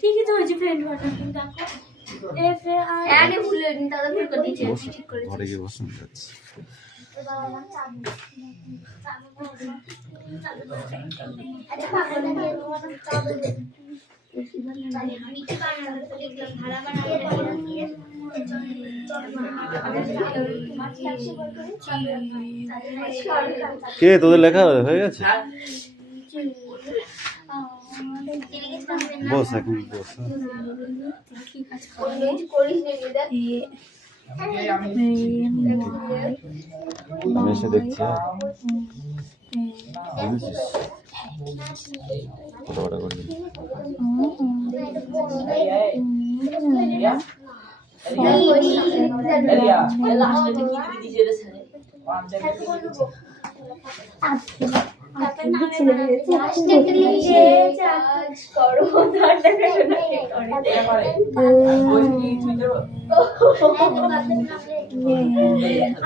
ঠিকই তো হয়েছে ফ্রেন্ড বাটন দেখো FAR ভুলে দাদা ভুল করে দিয়েছে ঠিক করে ঘরে গিয়ে বসান যাচ্ছে। কে তোদের লেখা হয়ে গেছে? বস এখন বস। আমি এসে দেখছি ফটোটা করবি।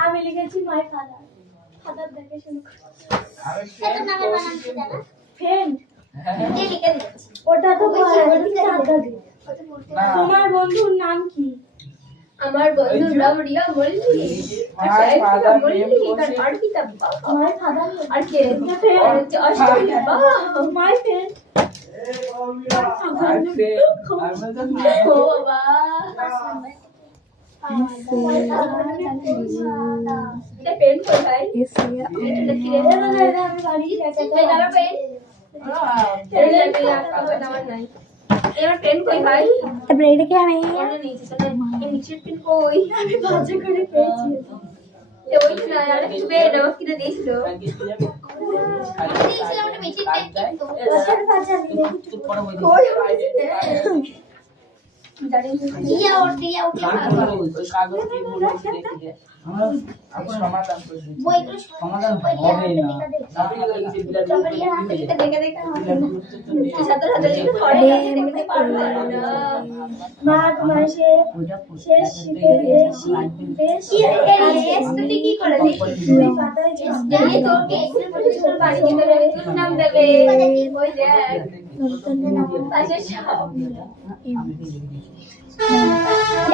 আমি লিখেছি মাই ফাদার। ফাদার দেখে শুনে ফ্রেন্ড ওটা তো তোমার বন্ধুর নাম কি? আমার বন্ধুর নাম রিয়া মল্লিক। মাই ফাদার আর কে অষ্টমী মাই ফ্রেন্ড ও বাবা এটা পেন কোথায়? এটা কি রে? আমি বাড়ি গেছে পেন আমার পেন আমার নাই। এবার পেন কই ভাই? তারপরে এটা কি আমি এটা নিচে চলে এই নিচের পেন কই? আমি বাজে করে পেয়েছি এ ওই না আর কিছু পেন আমাকে কিনে দিয়েছিল। দিয়েছিল একটা মেশিন পেন কিন্তু ওটার বাজে আমি কই দিয়া ওকে কাগজ কি বলছে দেখি আমরা সমাধান করে দিই। বইগুলো সমাধান হবে না। দেখে দেখে সাথে সাথে যদি পড়ে দেখতে পারবে না। মাঘ মাসে শেষ শীতের বেশি এসটি কি করে দেখি দুই পাতায় এই তোকে এসের মধ্যে ছোট বাড়ি দিতে হবে তোর নাম দেবে ওই দেখ পাশে সব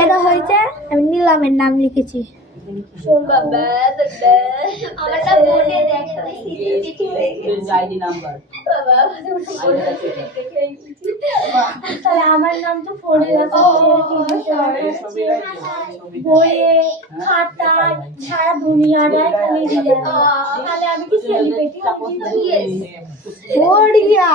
এটা হয়েছে আমি নিলামের নাম লিখেছি শোন বাবা দাদা আমারটা বোর্ডে দেখা চিঠি হয়ে গেছে আইডি নাম্বার বাবা তাহলে আমার নাম তো ফোনে আছে বইয়ে খাতায় সারা দুনিয়াটাই খালি দিয়ে তাহলে আমি কি সেলিব্রিটি ওড়িয়া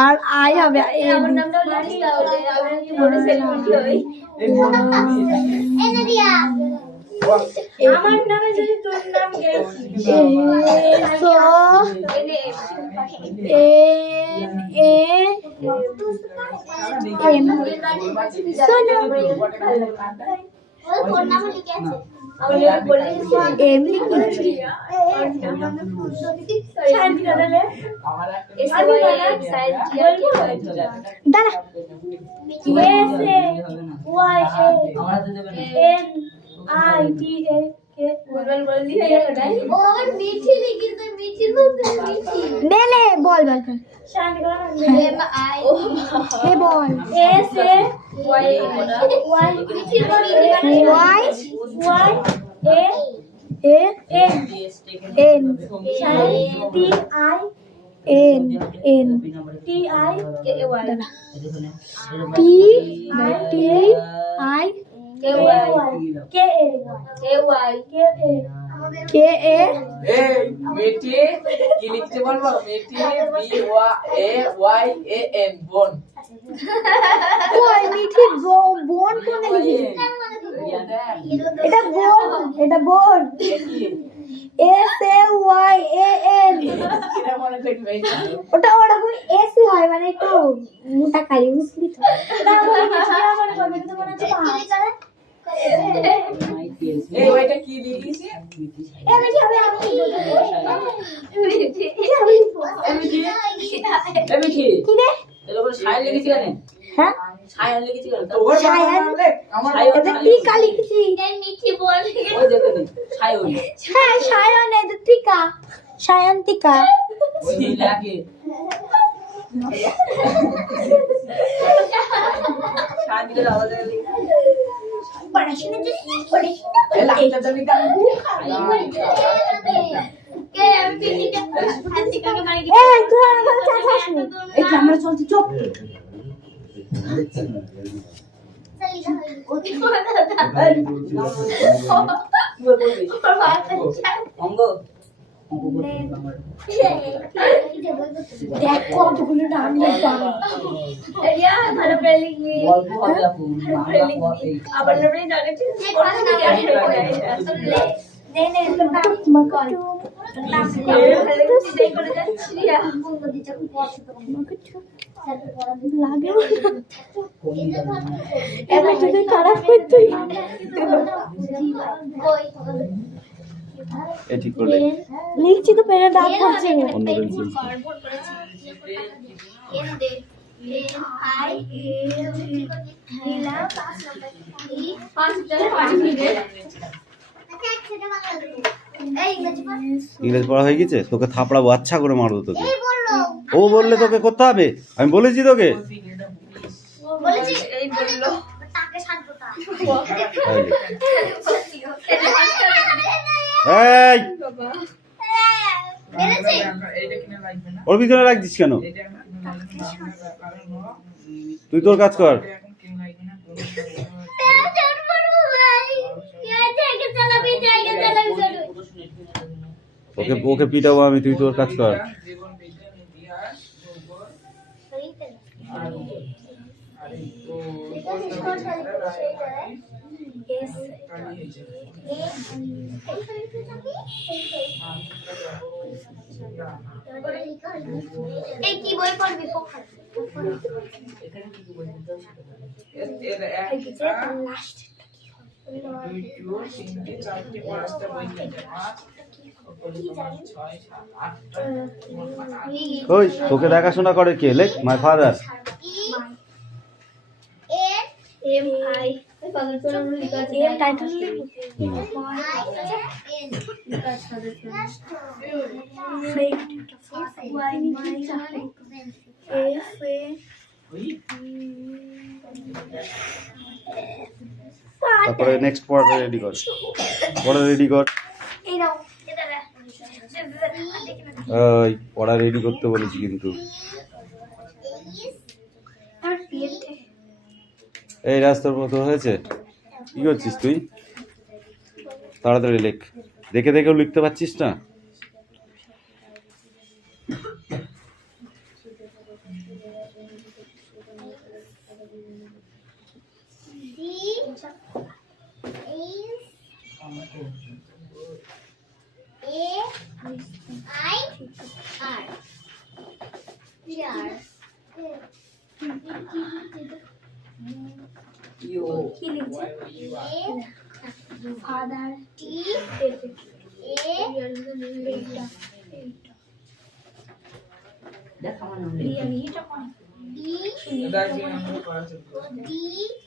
আর আই হবে আমার নামটা লিখিস তাহলে আমি বড় সেলিব্রিটি হই আমার নামে যদি তোর নাম গেছি সো মেলে বল বল বল S A Y Y Y A A N T I N N T I T T I K K Y K A K A এই মেটি কি লিখতে বলবো মেটি বি ওয়াই এ এন বোন কই মিঠি বোন কোনে লিখিস এটা বোন S A Y A N ওটা ওরকম এস হয় মানে একটু মোটা কালি বুঝলি তো এটা আমার কিছু আমার কবে তো মনে হচ্ছে এই ওইটা কি লিখিস আমি মিঠি কি রে এগুলো সাইন লিখেছি কেন হ্যাঁ সাইন লিখেছি কেন তোর বাবা নামলে আমার এটা টিকা লিখেছি এই মিঠি বল ওই দেখে নি সায়ন হ্যাঁ সায়ন এটা টিকা সায়ন্তিকা ওই লাগে শান্তির আওয়াজ এলে পড়াশোনা যে এই লাগতে যাবি কেন কে আমি পিটিটা হাসি কাকে মারি এই তুই আমার চা খাসনি এই আমরা চলছি চুপ অঙ্গ দেখ কতগুলো নাম লিখলাম গল্প হবে এখন বাংলা পড়ে আবার নবরে জায়গাটি লাগে এবার যদি খারাপ করতে এ ঠিক করে লেখ। লিখছি তো পেরে ডাক করছে অন্য পেন্সিল ইংরেজি পড়া হয়ে গেছে তোকে থাপড়াবো আচ্ছা করে মারবো তোকে ও বললে তোকে করতে হবে আমি বলেছি তোকে তাহলে। এই এইটা কিনে লাগবে না ওর পিছনে রাখছিস কেন এটা কারণ তুই তোর কাজ কর এখন কিনে লাগবে না ওকে ওকে পিটাবো আমি তুই তোর কাজ কর জীবন বিজ্ঞান ইতিহাস ভূগোল আর এই কি বই পড়বি এর একটা দুই দুই তিনটে চারটে পাঁচটা বই কিনতে পাঁচ ছয় সাত আটটা মোট পাঁচ, আট। ওই তোকে দেখাশোনা করে কে লেখ মাই ফাদার এম আই ওই পাগল তোরা লিখা আছে এর টাইটেল তারপরে নেক্সট পড়াটা রেডি কর পড়া রেডি কর এই নাও এটা ওই পড়া রেডি করতে বলেছি কিন্তু এই রাস্তার মতো হয়েছে কি করছিস তুই তাড়াতাড়ি লেখ দেখে দেখেও লিখতে পারছিস না ফাদার টি এ দেখ আমার নাম দাঁড়িয়ে আমরা পড়া চলবে ডি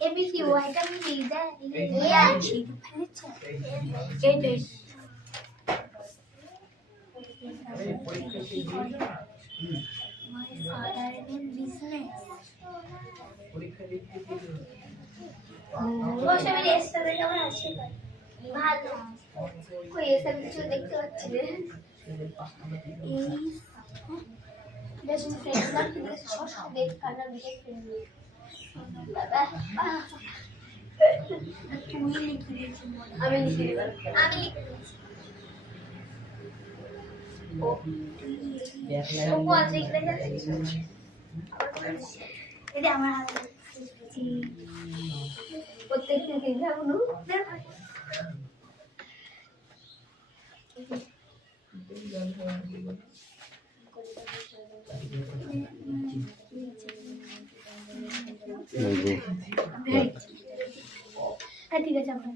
এবিসি ওয়াইটা আমি লিখ দে এ আছি এই পরীক্ষা শেষ হয়ে না my father in business পরীক্ষা লিখতে দিল বসে আমি রেস্ট করে কেমন আছি ভালো কই এসব কিছু দেখতে পাচ্ছি রে বেশ ফ্রেন্ড না কিন্তু সব দেখ কানা দিকে ফ্রেন্ড বাবা তুমি লিখে দিয়েছো আমি লিখে দেব আমি লিখে ও কোন লিখে যাচ্ছে এটা আমার হাতে প্রত্যেকটা দিন যাবো ঠিক আছে আমরা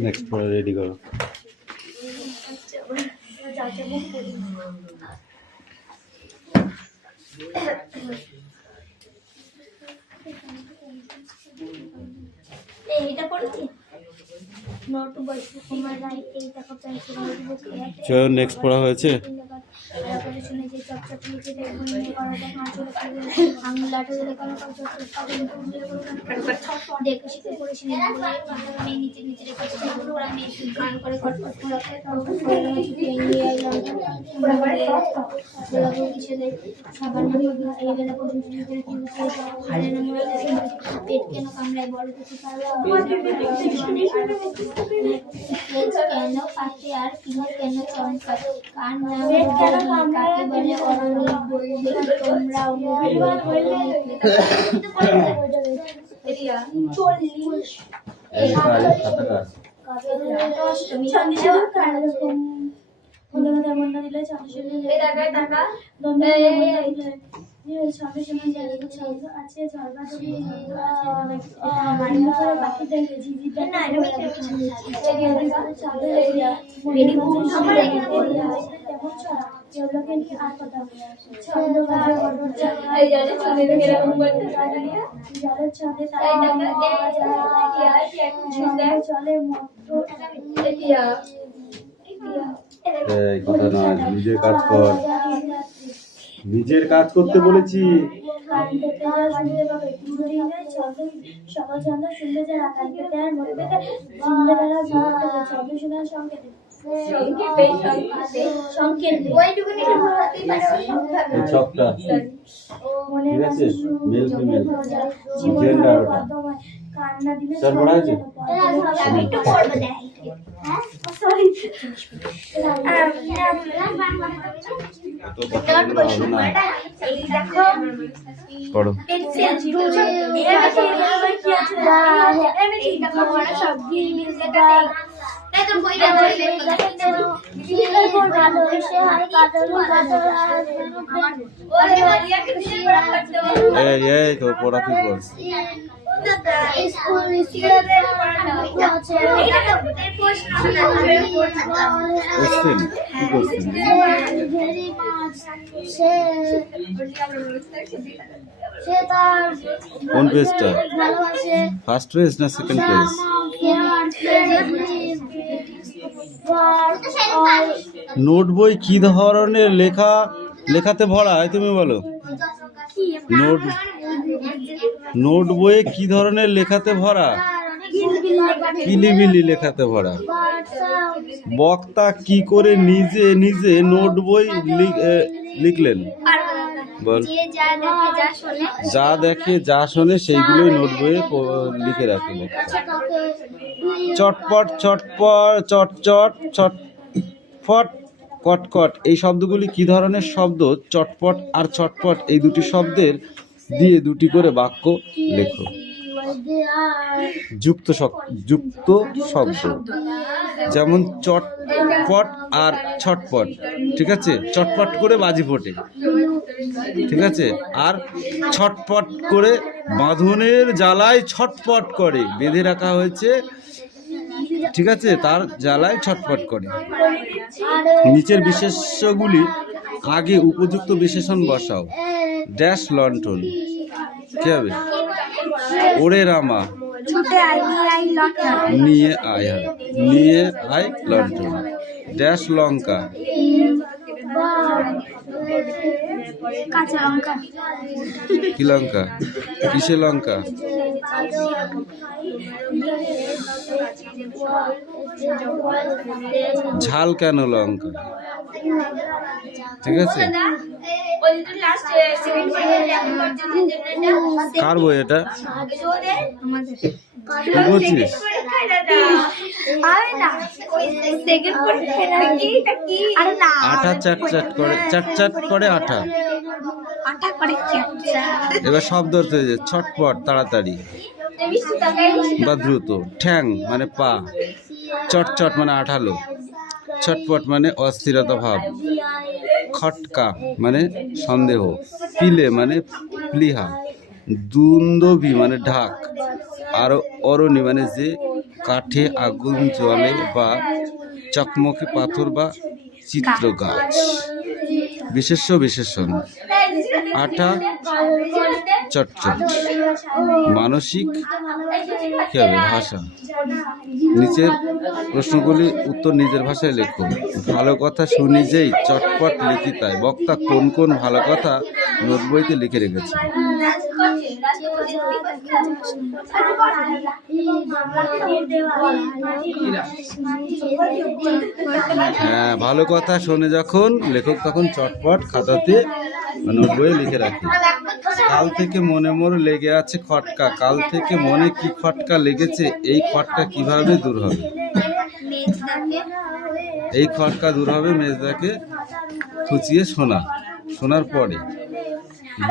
নেক্সট পড়া রেডি করো এইটা পড়েছি নোটবুক তোমার রাই এই দেখো পেন্সিল নোটবুক চলো নেক্সট পড়া হয়েছে। শুনেছি চকচক লিখে দেখবো করাটা হাঁচুর আঙুলাটা ধরে করা দেখে শিখে পড়েছি আমি নিচে নিচে রেখেছি ওরা মেয়ে গান করে খটখট করে কিছু দেয় সাবান এই বেলা পর্যন্ত পেট কেন কামড়ায় বড় কিছু কেন পাতে আর কিনে কেন চমকায় কার নাম কাকে বলে অরণি বলবে তোমরা এই কথা নয়, নিজের কাজ কর, নিজের কাজ করতে বলেছি। ছকটা ঠিক আছে, মেল ফিমেল জেন্ডার ওটা স্যার পড়া আছে। আমি একটু পড়বো দেখ পড়ো। এই তোর পড়া কি বলছ? কোন পেজটা? ফার্স্ট পেজ না সেকেন্ড পেজ? নোট বই কি ধরনের লেখাতে ভরা হয় তুমি বলো? নোট বইয়ে কি ধরনের লেখাতে ভরা? কিলিবিলি লেখাতে ভরা। বক্তা কি করে নিজে নিজে নোট বই লিখলেন? বল। যা দেখে যা শোনে সেইগুলোই নোট বইয়ে লিখে রাখে। চটপট চটপট চটচট চটফট কটকট এই শব্দগুলি কি ধরনের শব্দ? চটপট আর চটপট এই দুটি শব্দের দিয়ে দুটি করে বাক্য লেখো। যুক্ত শব্দ, যেমন চটপট আর ছটপট, ঠিক আছে? চটপট করে বাজি ফোটে, ঠিক আছে? আর ছটপট করে বাঁধনের জ্বালায় ছটপট করে, বেঁধে রাখা হয়েছে, ঠিক আছে? তার জ্বালায় ছটপট করে। নিচের বিশেষ্যগুলি আগে উপযুক্ত বিশেষণ বসাও। ড্যাশ লণ্ঠন, কি হবে? ওরে রামা, নিয়ে আয় লণ্ঠন। ড্যাশ লঙ্কা, কাঁচা লঙ্কা। কি লঙ্কা? কিসে লঙ্কা? ঝাল কেন লঙ্কা, ঠিক আছে? কার বই এটা? বুঝছিস? আঠা চাট করে আঠা। এবার শব্দ অর্থ হয়েছে ছটপট তাড়াতাড়ি বা দ্রুত। ঠ্যাং মানে পা, চটচট মানে আঠালো, ছটপট মানে অস্থিরতা ভাব, খটকা মানে সন্দেহ, পিলে মানে প্লিহা, দুন্দভি মানে ঢাক, আর অরণি মানে যে কাঠে আগুন জ্বলে বা চকমকে পাথর বা চিত্র গাছ। বিশেষ্য বিশেষণ আঠা চটচট। মানসিক কি হবে? ভাষা। নিচের প্রশ্নগুলি উত্তর নিজের ভাষায় লেখো। ভালো কথা সুনিজেই চটপট লিখি তাই বক্তা কোন কোন ভালো কথা নোট বইতে লিখে রেখেছে? হ্যাঁ, ভালো কথা শোনে যখন লেখক তখন চটপট খাতাতে নোট বইয়ে লিখে রাখে। কাল থেকে মনে মনে লেগে আছে খটকা। কাল থেকে মনে কি খটকা লেগেছে? এই খটকা কিভাবে দূর হবে? এই খটকা দূর হবে মেজদাকে খুঁচিয়ে শোনার পরে।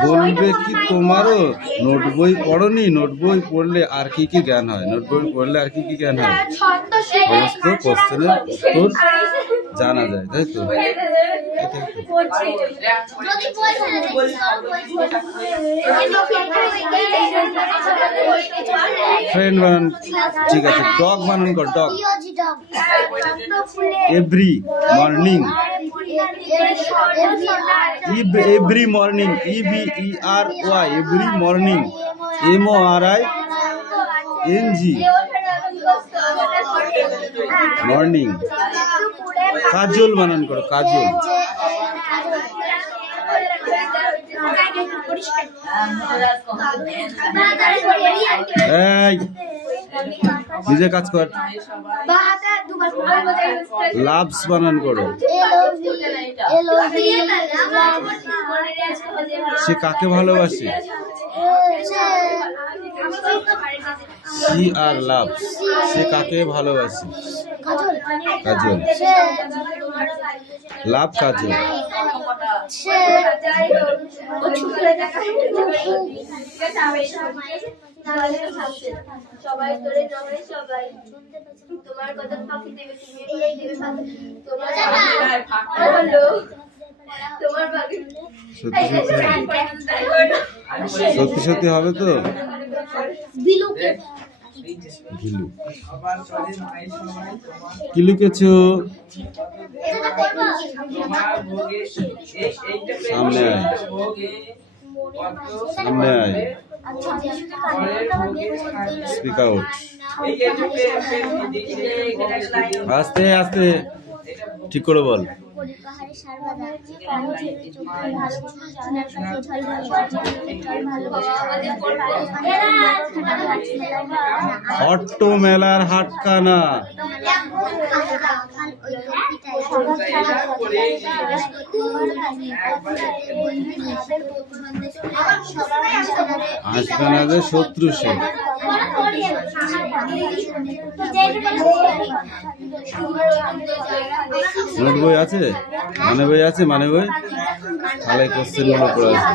বলবে কি তোমারও নোট বই পড়নি? নোট বই পড়লে আর কি কি জ্ঞান হয়? নোট বই পড়লে আর কি কি জ্ঞান হয়? সমস্ত কোশ্চেনের উত্তর জানা যায়, তাই তো? ফ্রেন্ড বানান, ঠিক আছে। ডগ বানান কর, dog. Every morning, every morning, EVERY, every morning, MORING, morning. কাজল বানান করো, কাজল। এই নিজে কাজ কর। লাভস বানান করো। সে কাকে ভালোবাসে? সি আর লাভস, সে কাকে ভালোবাসে? কাজল। লাভ কাজল। সবাই ধরে নয়, সবাই তোমার কথা ফাঁকি দেবে, তুমি দেবে তোমার সত্যি সত্যি হবে তো? কি লিখেছো? সামনে আয়, সামনে আয়, স্পিক আউট। আস্তে আস্তে ঠিক করে বল। অট্টো মেলার হাটখানা। হাসখানাদের শত্রু সে। নোট বই আছে? মানে বই আছে? মানে বই তাহলে কোশ্চেন গুলো পড়ে আছে।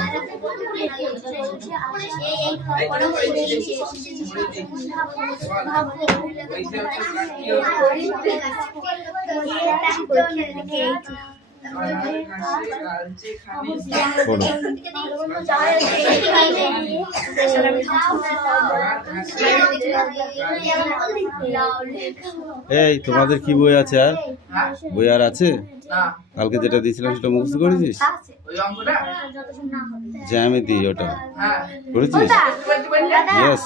এই তোমাদের কি বই আছে? আর বই আর আছে? কালকে যেটা দিয়েছিলাম সেটা মুখস্থ করেছিস? জ্যামিতি ওটা করেছিস? ইয়েস,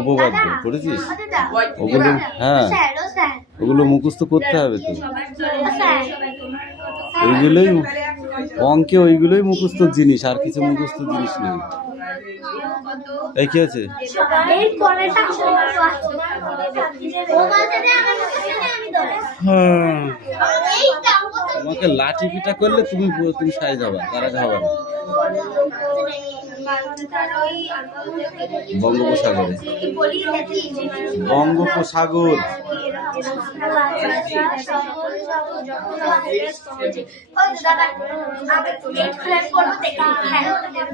উপপাদ্য করেছিস? ওগুলো হ্যাঁ, ওগুলো মুখস্থ করতে হবে তো। ওইগুলোই অঙ্কে, ওইগুলোই মুখস্থ জিনিস, আর কিছু মুখস্থ জিনিস নেই। এই কি আছে? তোমাকে লাঠি পিটা করলে তুমি সাইজ হবা, তারা যাবা না। বঙ্গোপসাগরে, বঙ্গোপসাগর।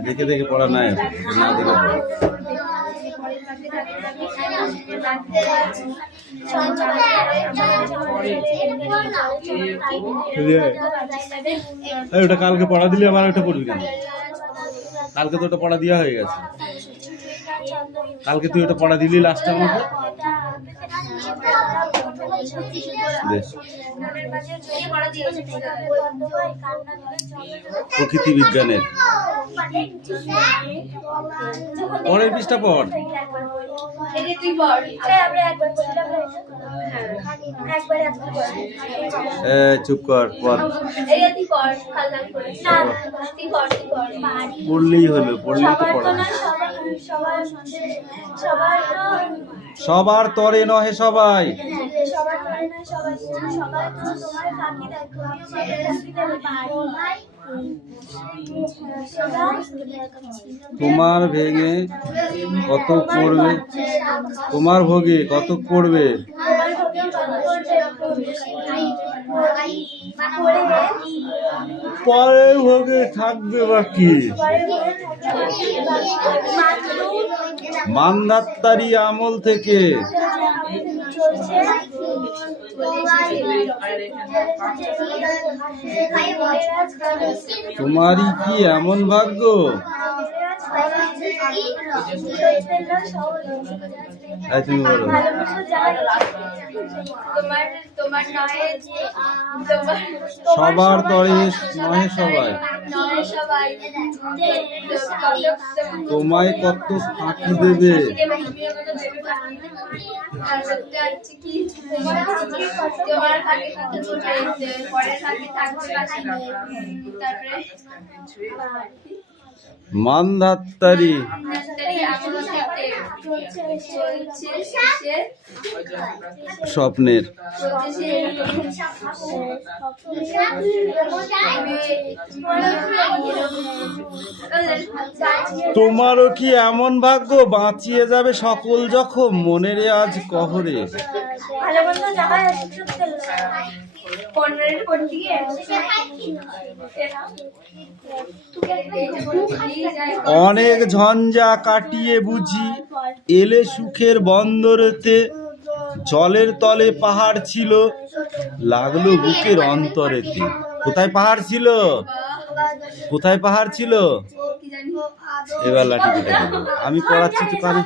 দেখে দেখে পড়া নাই, না দেখে পড়া। ওটা কালকে পড়া দিলে আবার ওটা পড়বি কেন? কালকে তো ওটা পড়া দেওয়া হয়ে গেছে। কালকে তুই ওটা পড়া দিলি লাস্টে আমাকে। প্রকৃতি বিজ্ঞানের পরের পৃষ্ঠা পড়। এই যে তুই পড়। আমরা একবার বললাম একবার চুপ কর, পড়। এই যে তুই পড়, কালকাল করে। না, তুই পড়, তুই পড়। পড়লেই হলো, পড়লেই তো সবার তো পড়া। না, সবার সবার তরে নহে সবাই। সবার করে না, সবার তো তোমার ফাঁকি দেখো, তোমার ভেঙে কত পড়বে, তোমার ভোগে কত পড়বে। পরের ভোগে থাকবে বাকি। মান্দাত্তারি আমল থেকে তোমারই কি এমন ভাগ্য, তুমি বলো। তোমার নয় যে তোমার সবার তরে নহে সবাই, সবাই তোমায় কত ফাঁকি দেবে। তোমার ফাঁকি কত দেবে, পরের ফাঁকি থাকবে বাকি। তারপরে মান্ধাত্তারি স্বপ্নের তোমারও কি এমন ভাগ্য, বাঁচিয়ে যাবে সকল জখম মনের আজ কহরে। অনেক ঝঞ্ঝা কাটিয়ে বুঝি এলে সুখের বন্দরেতে, জলের তলে পাহাড় ছিল লাগলো বুকের অন্তরেতে। কোথায় পাহাড় ছিল, কোথায় পাহাড় ছিল? এবার লাঠি কেটে দেবো। আমি পড়াচ্ছি তো কান,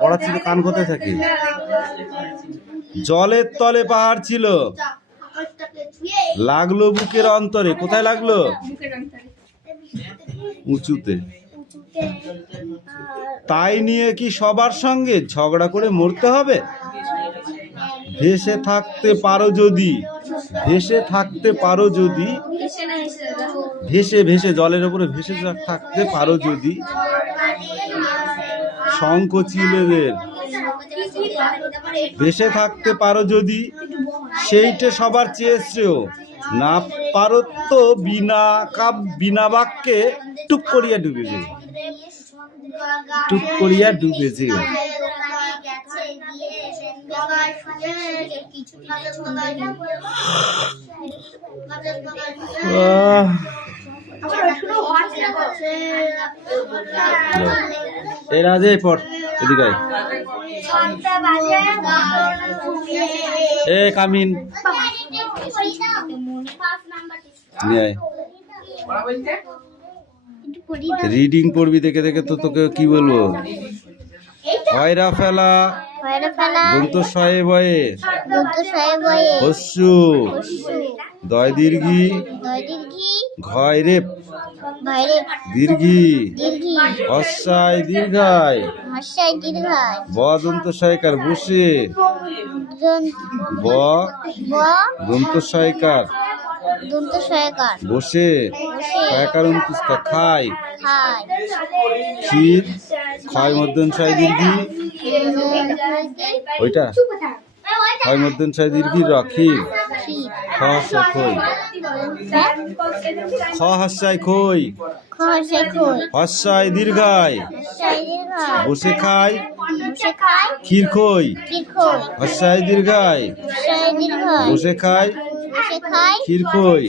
পড়াচ্ছি তো কান কোথায় থাকে? জলের তলে পাহাড় ছিল লাগলো বুকের অন্তরে। কোথায় লাগলো? উঁচুতে। তাই নিয়ে কি সবার সঙ্গে ঝগড়া করে মরতে হবে? ভেসে থাকতে পারো যদি, ভেসে থাকতে পারো যদি, ভেসে ভেসে জলের উপরে ভেসে থাকতে পারো যদি, শঙ্খচিলেদের ভেসে থাকতে পারো যদি, সেইটা সবার চেয়েছেও না পারো তো বিনা বাক্যে টুপ করিয়া ডুবে যে, টুপ করিয়া ডুবে যে। এই রাজে পড়, এদিকে আয়। এ কামিন নিয়ে আয়। রিডিং পড়বি দেখে দেখে, তো তোকে কি বলবো? হয়রা ফেলা দন্ত শয়ে বয়ে, হস্যু দয় দীর্ঘি, ঘয় রেপ দীর্ঘি, হস্যায় দীর্ঘায়, ব দন্ত শয়কার বসে, ব দন্ত শয়কার বসে, শয়কার অন্তুষ্টা খায়, ক্ষীর ক্ষয় মধ্যঞ্চয় দীর্ঘি, ওইটা ক্ষয় মধ্যঞ্চয় দীর্ঘি রক্ষী, খ খই, খ হস্যায় খই, হস্যায় দীর্ঘায়, বসে খায় ক্ষীর খই, হস্যায় দীর্ঘায়, বসে খায় ক্ষীর খই।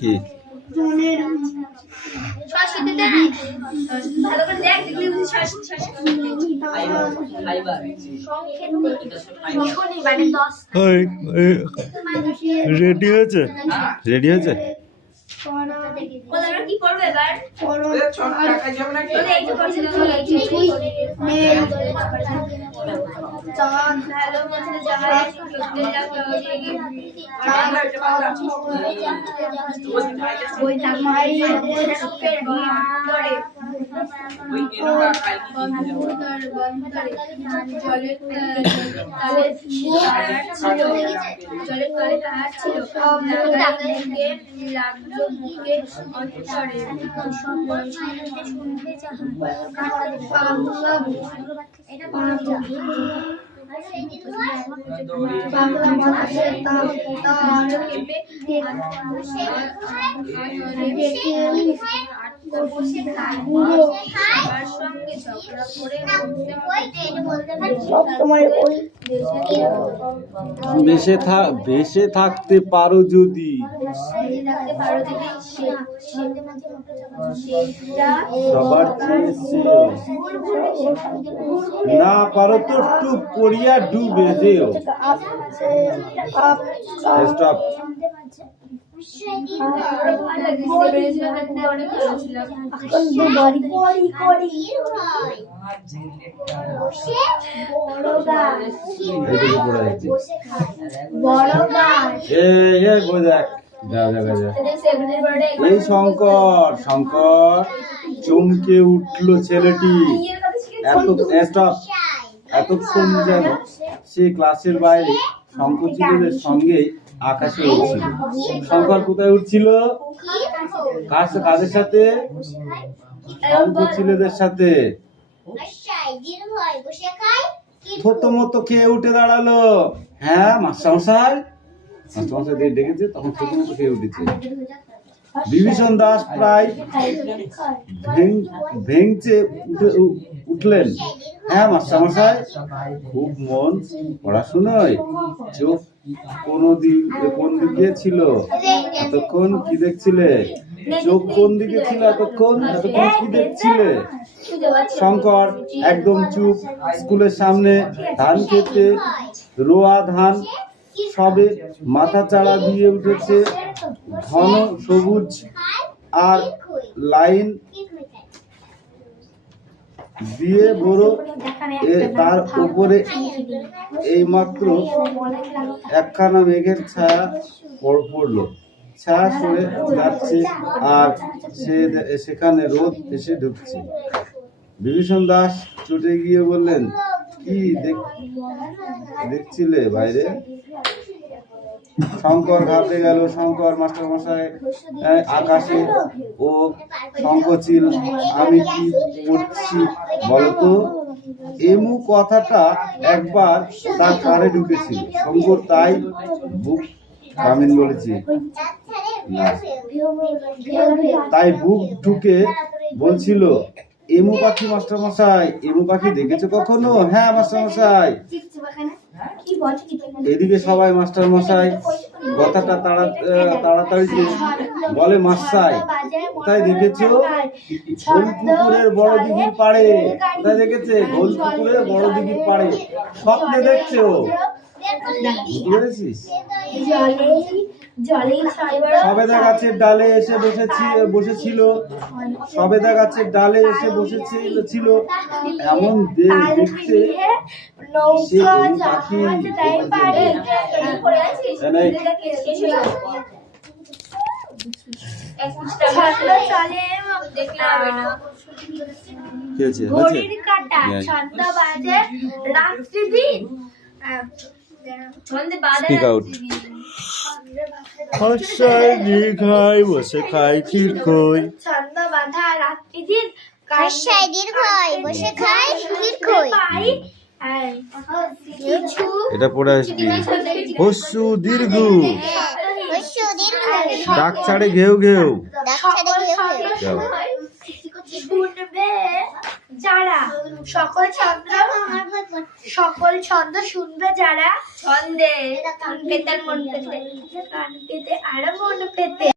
কি ভালো করে দেখ দেখবি ফাইবার রেডি হয়েছে রেডি হয়েছে কি করবে এবার ছোট টাকা যাবে নাকি জলের তলে পাহাড় ছিল লাগলো বুকে অন্তরে বেঁচে থাকতে পারো যদি সবার চেয়ে শ্রেয়। না পারো তো টুক করিয়া ডুবে যেও। স্টপ। এই শঙ্কর চমকে উঠলো ছেলেটি। এতক্ষণ যেন সে ক্লাসের বাইরে শঙ্করচিলের সঙ্গে আকাশে উঠছিল। শঙ্কর কোথায় উঠছিল? কাদের সাথে? শঙ্করচিলেদের সাথে। থতমত খেয়ে উঠে দাঁড়ালো। হ্যাঁ মাস্টারমশাই ডেকেছে, তখন থতমত খেয়ে উঠেছে। বিভীষণ দাস প্রায় ভেঙচে উঠলেন। হ্যাঁ মাস্টারমশাই, খুব মন পড়াশোনায়। চোখ কোন দিকে ছিল এতক্ষণ? কি দেখছিলে? চোখ কোন দিকে ছিল এতক্ষণ কি দেখছিলে? শঙ্কর একদম চুপ। স্কুলের সামনে ধান খেতে রোয়া ধান সবে মাথা চাড়া দিয়ে উঠেছে। ঘন সবুজ আর লাইন দিয়ে বড়। তার উপরে এইমাত্র একখানা মেঘের ছায়া পড়লো। ছায়া সরে যাচ্ছে আর সেখানে রোদ এসে ঢুকছে। বিভীষণ দাস ছুটে গিয়ে বললেন, কি দেখছিলে বাইরে? শঙ্কর ঘাবড়ে গেল। শঙ্কর মাস্টারমশাই আকাশে ও শঙ্করচিল, আমি কি করছি বলতো? এমু কথাটা একবার তার কানে ঢুকেছিল। শঙ্কর তাই বুক কামিন বলেছি তাই বুক ঢুকে বলছিল, এমু পাখি মাস্টারমশাই, এমু পাখি দেখেছো কখনো? হ্যাঁ মাস্টারমশাই। এদিকে সবাই মাস্টারমশাই কথাটা তাড়াতাড়ি বলে, মাস্টার কোথায় দেখেছো? গোলপুকুরের বড় দিঘির পাড়ে। কোথায় দেখেছে? গোলপুকুরের বড় দিঘির পাড়ে। স্বপ্নে দেখছো? বুঝতে পেরেছিস? সবেদা গাছের ডালে এসে বসেছিল। সবেদা গাছের ডালে এসে বসেছিল। এমন দেখতে সে পাখি। Speak out. হাসায় দীর্ঘায় বসে খাই ক্ষীর খই। ছন্দ বাঁধা রাত্রি দিন, হাসায় দীর্ঘায় বসে খাই ক্ষীর খই। এটা পড়ে আসবি। হস্যু দীর্ঘ, ডাক ছাড়ে ঘেউ ঘেউ। শুনবে যারা সকল ছন্দ শুনবে যারা ছন্দে কান পেতে মন পেতে কান পেতে আর মন পেতে